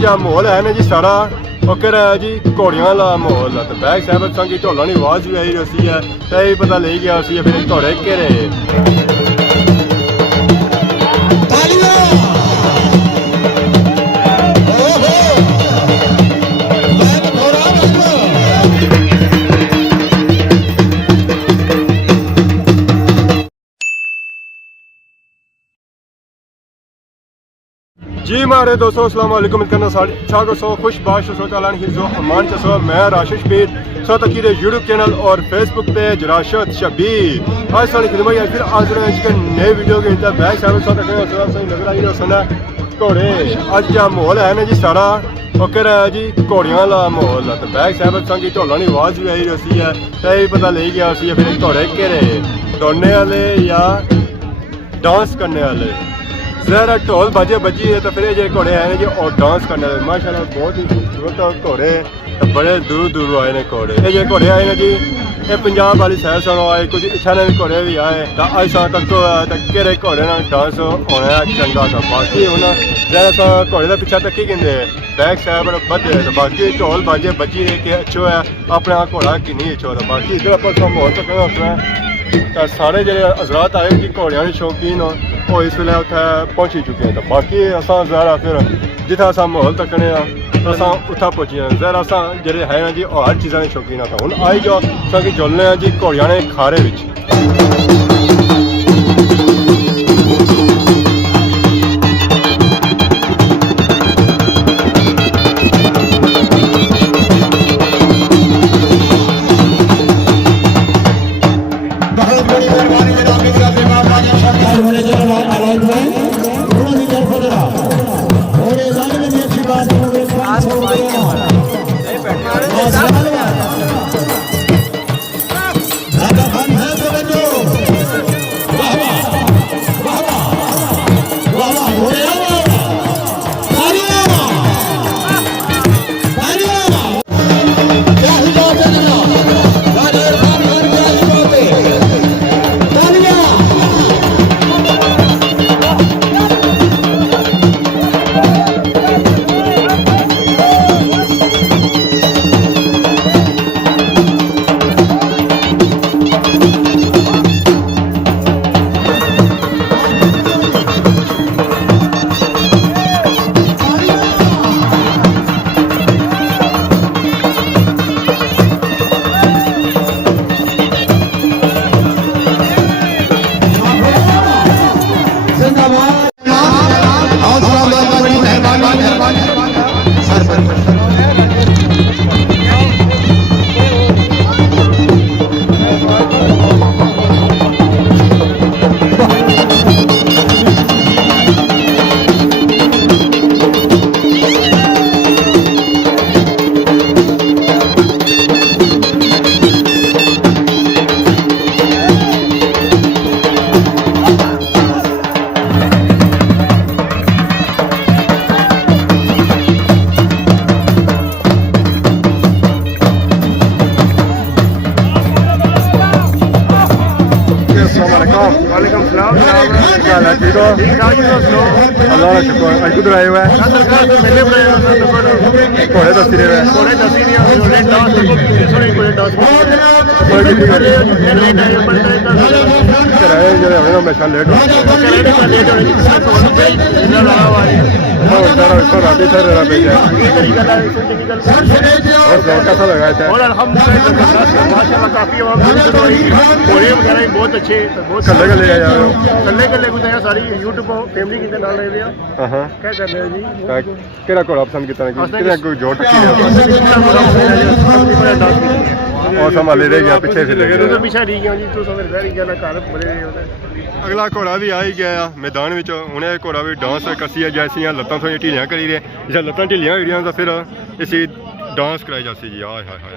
जो माहौल है ना जी सारा ओकर है जी घोड़ियां वाला माहौल है। तो बैक साइड संगी ढोलों की आवाज़ भी आई रही है तो यही पता लग गया उसी फिर घोड़े घेरे। जी मारे दोस्तों अस्सलाम वालेकुम करना छागो सो खुश बाश सो तालान हिजो अमान चसो मैं राशिद शबीर सो तकीर यूट्यूब चैनल और फेसबुक पेज राशिद शबीर आज सारी खिदमत है फिर आज रहे हैं नए वीडियो के अंदर बैक साइड सो तकीर सही लग रहा है सुना घोड़े आज जो माहौल है ना जी सारा ओकर है जी घोड़ियां वाला माहौल है। तो बैक साइड संगी ढोलों की आवाज़ भी आई रही है तो यही पता लग गया उसी फिर घोड़े घेरे दौड़ने वाले या डांस करने वाले जरा ढोल बाजे बजी है। तो फिर ये घोड़े आए जी और डांस करने वाले माशाल्लाह बहुत ही खूबसूरत घोड़े बड़े दूर दूर आए ने घोड़े। ये घोड़े आए ने जी ये पंजाब वाली सैर सुनो आए कुछ इच्छा ने घोड़े भी आए तो अज तक केरे घोड़े ना डांस होना चंगा था। बाकी हूँ जरा सा घोड़े का पिछा तकी कहते बैक साइड बधे तो बाकी ढोल बाजे बजी कि अच्छो है अपना घोड़ा कि नहीं अच्छो। तो बाकी इधर आप माहौल सकते उसमें तो सारे जो हजरात आए कि घोड़िया के शौकीन वो इस वे उत्थे पहुँची चुके हैं। तो बाकी असा जरा फिर जिथे अस माहौल तकने अस उत्थे पहुँची जाए जरा अस जे है ना जी हर चीज़ों के शौकीन था। हूँ आई जाओ कि जुलने जी घोड़िया ने खारे विच अल्लाह का शुक्र अज कुछ आए हुआ है घोड़े दसी रहे हमेशा लेट रात सर कैसा लगा वगैरह बहुत अच्छे कल्ले कल्ले कल्ले कल्ले कुछ सारी यूट्यूब फैमिली कितने नाल रहे हैं क्या कर रहे हो जी केड़ा घोड़ा पसंद कितना कोई जोड़ और संभाले रह गया पीछे से पीछे ठीक है जी तो समझ रह गया ना घर बड़े अगला घोड़ा भी आ ही गया मैदान में उन्हें घोड़ा भी डांस कसी है जैसी लत्तां थोड़ी ढीलियां करी रहे जो लत्तां ढीलियां हुई तो फिर इसी डांस कराई जाती जी हाय हाय हाय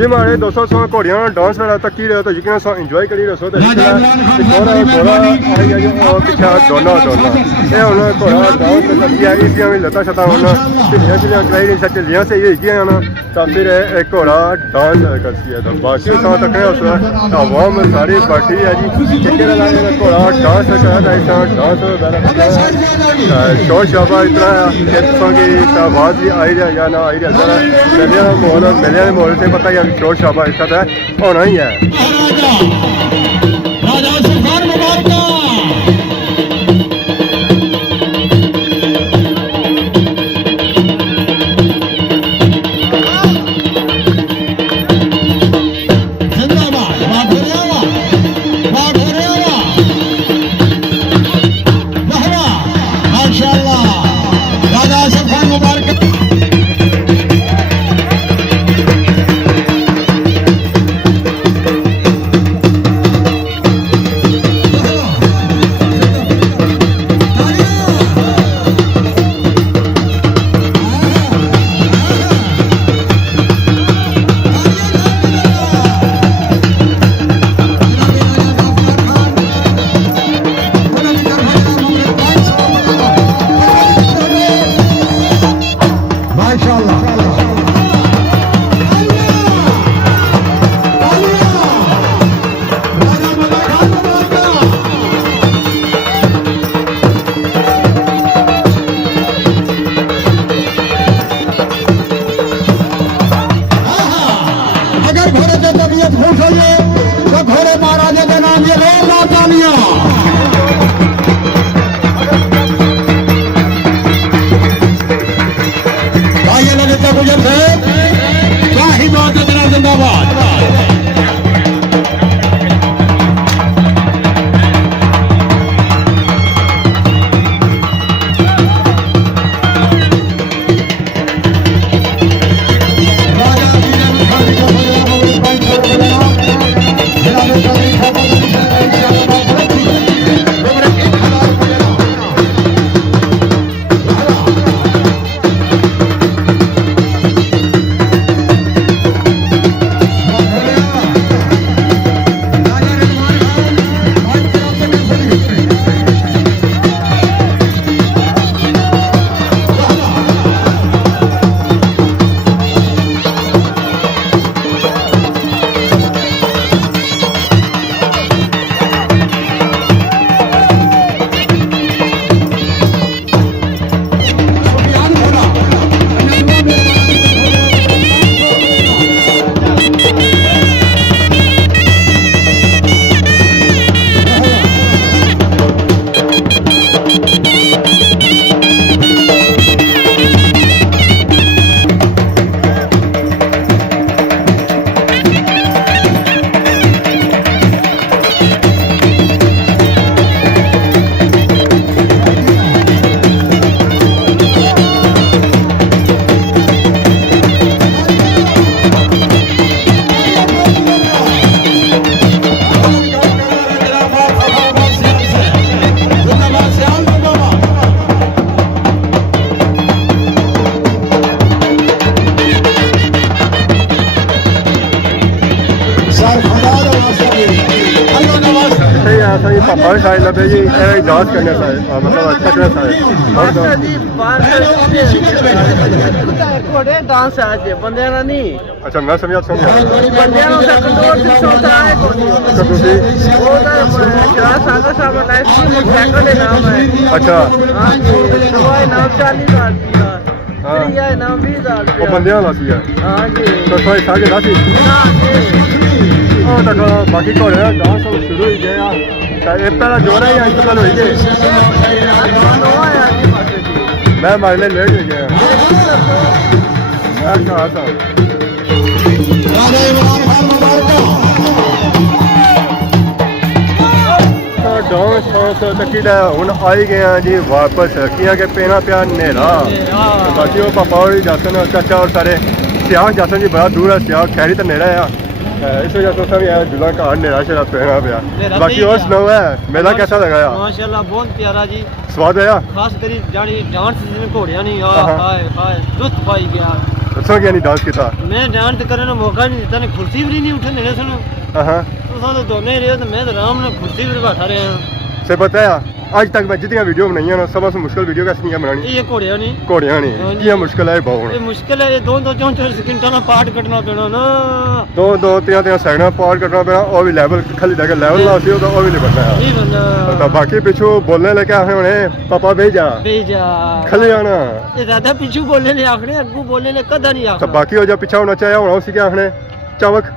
जी मारे दोस्तों सो घोड़ियां डांस वाला तक की रहे तो यकीन सो एंजॉय करी रहे सो तो घोड़ा आई आई पीछे दोनों ये हुन घोड़ा डांस करती है इसलिए भी लता शता हुन ढिलियां ढिलियां कराई नहीं सकते लिया से ये ही ना तो फिर एक घोड़ा डांस करती है तो बाकी सो तक उस आवाम सारी पार्टी है जी कितने लगा घोड़ा डांस करता है डांस शोर शराबा इतना कितों की आवाज़ भी आई रहा या ना आई रहा जरा मेले माहौल से पता ही शोर शराबा इतना होना ही है। पापा भी साइड लगे जी जांच करने साइड मतलब तकने साइड जी घोड़े डांस है आज बंदे ना नहीं अच्छा मैं समझा बंदे ना उसे कंट्रोल से सोता है तो तुसी वो चला सागर साहब लाइफ की मोटरसाइकिल के नाम है अच्छा हां जी तो नाम 40,000 दिया हां ये नाम 20,000 वो बंदे वाला सी है हां जी तो कोई सागे दासी हां जी ਉਹ ਤੱਕ ਬਾਕੀ ਘੋੜੇ ਦਾ ਡਾਂਸ ਸ਼ੁਰੂ ਹੀ ਗਿਆ ਤਾਂ ਇਹ ਪਹਿਲਾਂ ਜੋੜਾ ਹੀ ਅੱਜ ਕੱਲ ਹੋਈ ਗਏ ਮੈਂ ਮਾਰ ਲੈ ਲੇਟ ਹੋ ਗਿਆ ਅੱਛਾ ਅੱਛਾ ਡਾਂਸ ਸ਼ੌਂਕ ਤੱਕੀ ਦਾ ਹੁਣ ਆਈ ਗਿਆ ਜੀ ਵਾਪਸ ਕੀਆ ਕਿ ਪੈਣਾ ਪਿਆ ਹਨੇਰਾ ਬਾਕੀ ਉਹ ਪਾਪਾ ਹੋਰੀ ਜਾਸਨ ਚਾਚਾ ਔਰ ਸਾਰੇ ਸਿਆਹ ਜਾਸਨ ਜੀ ਬੜਾ ਦੂਰ ਹੈ ਸਿਆਹ ਖੈਰੀ ਤਾਂ ਨੇੜਾ ਆ इस वजह से सब यार जुला का अंडे राशा पहना पे बाकी और सुनाओ है मेला कैसा लगा यार माशाल्लाह बहुत प्यारा जी स्वाद आया खास करी जानी डांस जिसमें घोड़ियां नहीं हाय हाय लुत्फ पाई गया ਦੱਸੋ ਕਿ ਨਹੀਂ ਡਾਂਸ ਕੀਤਾ मैं डांस करने का मौका नहीं दिता ने कुर्सी भी नहीं उठने देने सुनो ਹਾਂ तुम तो दोनों ही रहे हो तो मैं तो आराम ਨਾਲ कुर्सी पर बैठा रहा हूं ਸੇ ਪਤਾ ਆ ਅੱਜ ਤੱਕ ਮੈਂ ਜਿੰਨੀਆਂ ਵੀਡੀਓ ਬਣਾਈਆਂ ਨਾ ਸਭ ਤੋਂ ਮੁਸ਼ਕਲ ਵੀਡੀਓ ਕਿਸ ਨਹੀਂ ਬਣਾਣੀ ये घोड़िया नहीं ਘੋੜਿਆਂ ਨੇ ਕੀ ਮੁਸ਼ਕਲ ਹੈ ਬਹੁਤ ये मुश्किल है ये 2-4 सेकंडा ना पार्ट कटना पैना ना ਦੋ ਤਿੰਨ ਸੈਕਿੰਡਾਂ ਪਾਰ ਕਰਨਾ ਪੈਣਾ ਉਹ ਵੀ ਲੈਵਲ ਖਾਲੀ ਦਾ ਲੈਵਲ ਨਾ ਸੀ ਉਹ ਵੀ ਨਹੀਂ ਬਣਨਾ नहीं बनना ਤਾਂ ਬਾਕੀ ਪਿੱਛੋਂ ਬੋਲਣੇ ਲੈ ਕੇ ਆਏ ਹੋਣੇ ਪਾਪਾ ਭੇਜ ਜਾ भेजा ਖਲੇ ਆਣਾ ये ज्यादा पीछू बोलने ने आखने अग्गू बोलने ने कदा नहीं ਤਾਂ आखना ਬਾਕੀ ਉਹ ਜੋ ਪਿੱਛਾ ਹੋਣਾ ਚਾਹਿਆ ਹੋਣਾ ਉਹ ਸੀ ਕਿ ਆਖਣੇ ਚਾਵਕ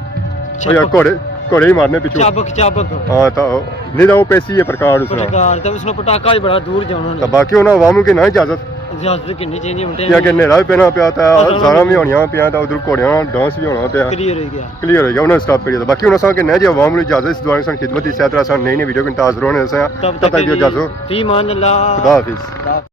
ਉਹ ਯਾਰ ਘੋੜੇ ਘੋੜੇ ਹੀ ਮਾਰਨੇ ਪਿੱਛੋਂ चाबक ਹਾਂ ਤਾਂ ਨਹੀਂ ਤਾਂ ਉਹ ਪੈਸੀ ਹੈ ਪ੍ਰਕਾਰ ਉਸਨਾ पटकार तो उसने पटाखा ही बड़ा दूर जाना ਤਾਂ ਬਾਕੀ ਉਹਨਾਂ ਆਵਾਮ ਨੂੰ ਕਿ ਨਾ ਇਜਾਜ਼ਤ इजाजत किन्नी चाहिए उल्टे ਕਿ ਹਨੇਰਾ ਵੀ ਪੈਣਾ ਪਿਆ ਤਾਂ ਸਾਰਾ ਵੀ ਹੋਣੀਆਂ ਪਿਆ ਤਾਂ ਉਧਰ ਘੋੜਿਆਂ ਨਾਲ ਡਾਂਸ ਵੀ ਹੋਣਾ ਪਿਆ क्लियर हो गया ਕਲੀਅਰ ਹੋ ਗਿਆ ਉਹਨਾਂ ਸਟਾਪ ਕਰੀਏ ਬਾਕੀ ਉਹਨਾਂ ਸਾਂ ਕਿ ਨਾ ਜੀ ਆਵਾਮ ਨੂੰ ਇਜਾਜ਼ਤ ਇਸ ਦੁਆਰਾ ਸਾਨੂੰ ਖਿਦਮਤ ਦੀ ਸਿਹਤ ਰਸਾਂ ਨਈ ਨਈ ਵੀਡੀਓ ਕੰਟਾਜ਼ ਰੋਣੇ ਸਾਂ तब ਤਬ ਤੱਕ ਜੋ ਇਜਾਜ਼ਤ फी मान अल्लाह ਖੁਦਾ ਹਾਫਿਜ਼